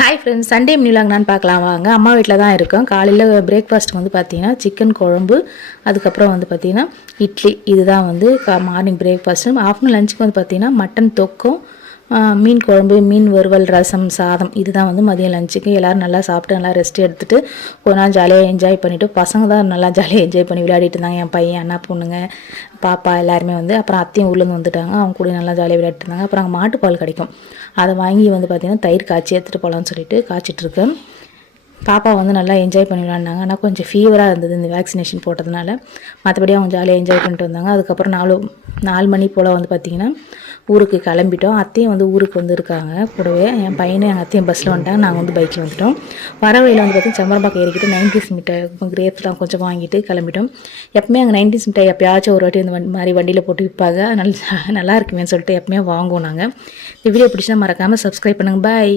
Hi friends, Sunday மினிலாக் நான் பார்க்கலாம் வாங்க. அம்மா வீட்டில் தான் இருக்கோம். காலையில் பிரேக்ஃபாஸ்ட் வந்து பார்த்தீங்கன்னா சிக்கன் குழம்பு, அதுக்கப்புறம் வந்து பார்த்தீங்கன்னா இட்லி. இதுதான் வந்து மார்னிங் பிரேக்ஃபாஸ்ட்டு. ஆஃப்டர்நூன் லஞ்சுக்கு வந்து பார்த்தீங்கன்னா மட்டன் தொக்கும், மீன் குழம்பு, மீன் வறுவல், ரசம், சாதம். இதுதான் வந்து மதியம் லஞ்சுக்கு. எல்லோரும் நல்லா சாப்பிட்டு நல்லா ரெஸ்ட் எடுத்துகிட்டு ஒரு நாள் ஜாலியாக என்ஜாய் பண்ணிவிட்டு, பசங்க தான் நல்லா ஜாலியாக என்ஜாய் பண்ணி விளையாடிட்டு இருந்தாங்க. என் பையன், அண்ணா பொண்ணுங்க, பாப்பா எல்லாருமே வந்து. அப்புறம் அத்தையும் ஊர்லேருந்து வந்துட்டாங்க. அவங்க கூட நல்லா ஜாலியாக விளையாட்டு இருந்தாங்க. அப்புறம் அங்கே மாட்டுப்பால் கிடைக்கும், அதை வாங்கி வந்து பார்த்திங்கன்னா தயிர் காய்ச்சி எடுத்துகிட்டு போகலான்னு சொல்லிட்டு காய்ச்சிட்ருக்கேன். பாப்பா வந்து நல்லா என்ஜாய் பண்ணி விளாண்டாங்க. ஆனால் கொஞ்சம் ஃபீவராக இருந்தது இந்த வேக்சினேஷன் போட்டதுனால. மற்றபடி அவங்க ஜாலியாக என்ஜாய் பண்ணிட்டு வந்தாங்க. அதுக்கப்புறம் 4 மணி போல் வந்து பார்த்திங்கன்னா ஊருக்கு கிளம்பிட்டோம். அத்தையும் வந்து ஊருக்கு வந்துருக்காங்க கூடவே. என் பையனும் எங்கள் அத்தையும் பஸ்ஸில் வந்துட்டாங்க, நாங்கள் வந்து பைக்கில் வந்துட்டோம். வர வழியில் வந்து பார்த்திங்கன்னா செம்பரம்பாக்கம் ஏறிக்கிட்டு 90s மிட்டாய், கிரேப்ஸ்லாம் கொஞ்சம் வாங்கிட்டு கிளம்பிட்டோம். எப்பவுமே அங்கே 90s மிட்டாய் எப்பயாச்சும் ஒரு வாட்டி இந்த மாதிரி வண்டியில் போட்டு விற்பாங்க. நல்லா இருக்குமேன்னு சொல்லிட்டு எப்பவுமே வாங்குவோம் நாங்கள். இந்த வீடியோ பிடிச்சா மறக்காமல் சப்ஸ்கிரைப் பண்ணுங்கள். பாய்.